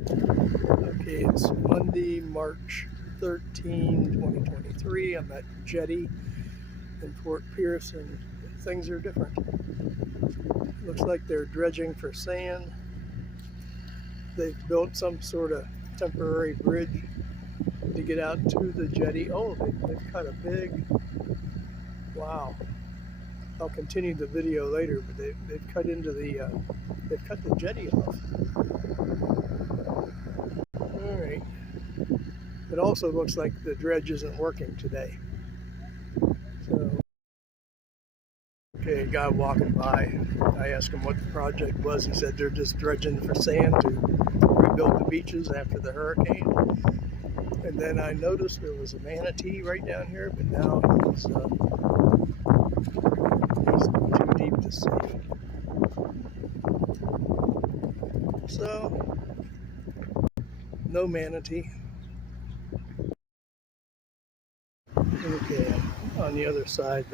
Okay, it's Monday, March 13, 2023. I'm at Jetty in Fort Pierce, and things are different. Looks like they're dredging for sand. They've built some sort of temporary bridge to get out to the jetty. Oh, they've cut a big, wow. I'll continue the video later, but they've cut into they've cut the jetty off. All right. It also looks like the dredge isn't working today. So, okay, a guy walking by, I asked him what the project was. He said they're just dredging for sand to rebuild the beaches after the hurricane. And then I noticed there was a manatee right down here, but now he's too deep to see. So, no manatee. Okay, on the other side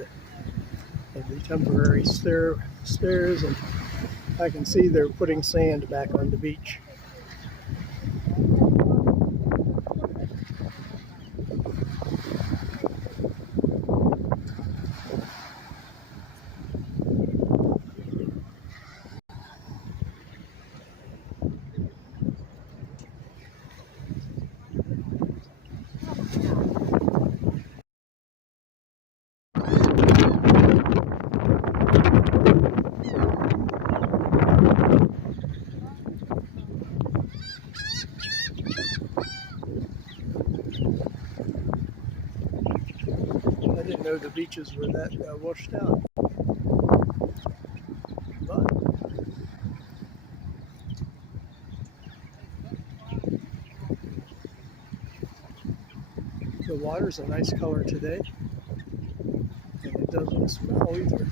of the temporary stairs, and I can see they're putting sand back on the beach. I didn't know the beaches were that washed out. But the water's a nice color today, and it doesn't smell either.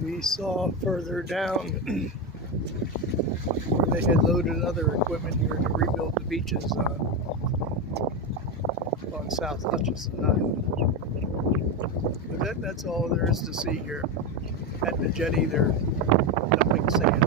We saw further down where they had loaded other equipment here to rebuild the beaches on South Hutchinson Island. But that's all there is to see here. At the jetty, they're dumping sand.